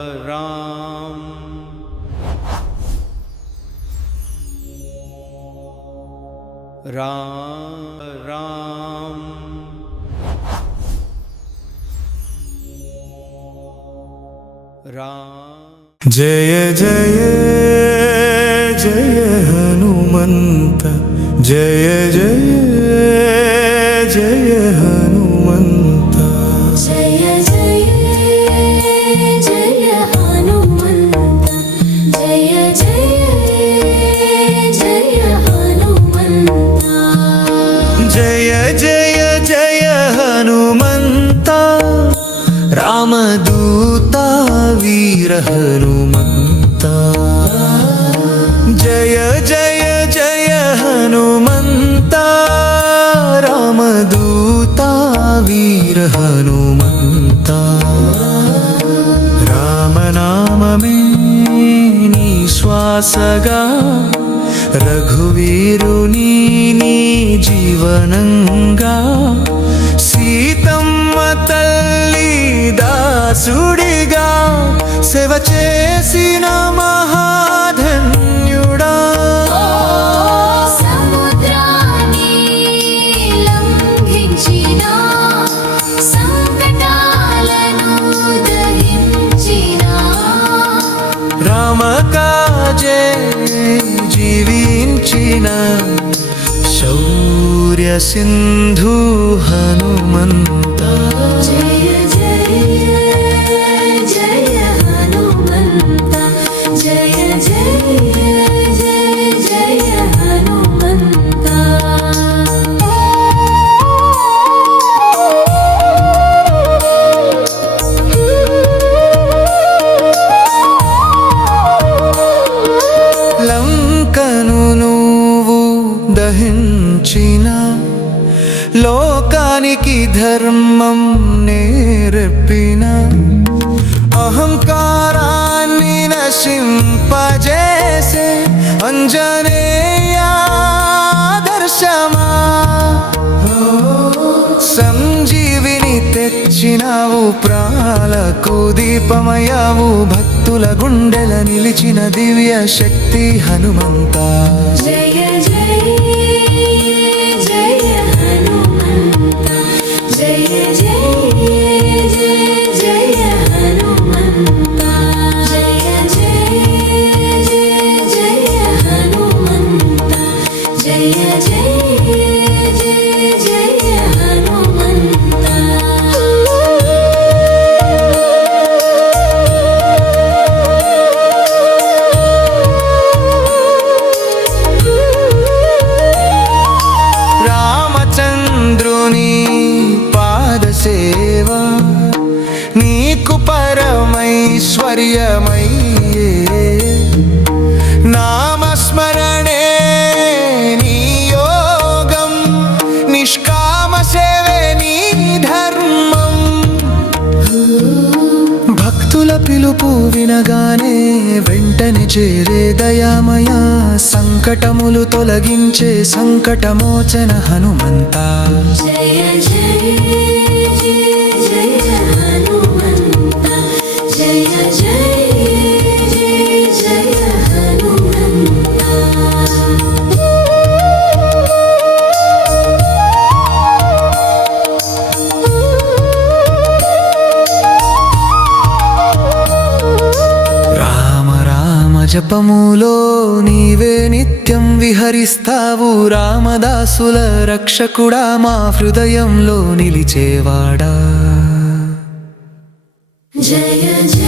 राम राम राम राम। जय जय जय हनुमंत, जय जय जय हनुमंत, जय जय जय हनुमंत, जय जय जय हनुमंत, जय जय जय हनुमंत, रामदूता वीर हनुमंता। जय जय जय हनुमंता, रामदूता वीर हनुमंता। रामनाममे नी శ్వాసగా రఘువీరుని నీ జీవనంగా సీతమ్మ తల్లి దాసుడిగా సేవ చేసిన మహాధన్యుడా। సముద్రాన్ని లంఘించిన సంకటాలను దహించిన రామకాజే జీవించిన శౌర్య సింధు హనుమంత। జయ జయ జయ హనుమంత, జయ జయ జయ జయ హనుమంత। లంకను నువ్వు దహించిన లోకానికి ధర్మం నేర్పిన అహంకారాన్ని నశింపజేసే అంజనేయాదర్శమా। సంజీవిని తెచ్చినావు, ప్రాలకు దీపమయ్యావు, భక్తుల గుండెల నిలిచిన దివ్య శక్తి హనుమంత। జయ జయ జయ హనుమంత, జయ జయ జయ జయ హనుమంత, జయ జయ జయ హనుమంత, జయ జయ జయ హనుమంత। రామచంద్రుని పాదసేవ నీకు పరమైశ్వర్యమయ్యే, నామస్మరణే నీ యోగం, నిష్కామ సేవే నీ ధర్మం। భక్తుల పిలుపు వినగానే వెంటనే చేరే దయామయ, సంకటములు తొలగించే సంకటమోచన హనుమంత। జయ జయ జయ హనుమంత, జయ జయ జయ హనుమంత। రామ రామ జపములో నీవే నిత్యం విహరిస్తావు, రామదాసుల రక్షకుడా మా హృదయంలో నిలిచేవాడా। జయ జయ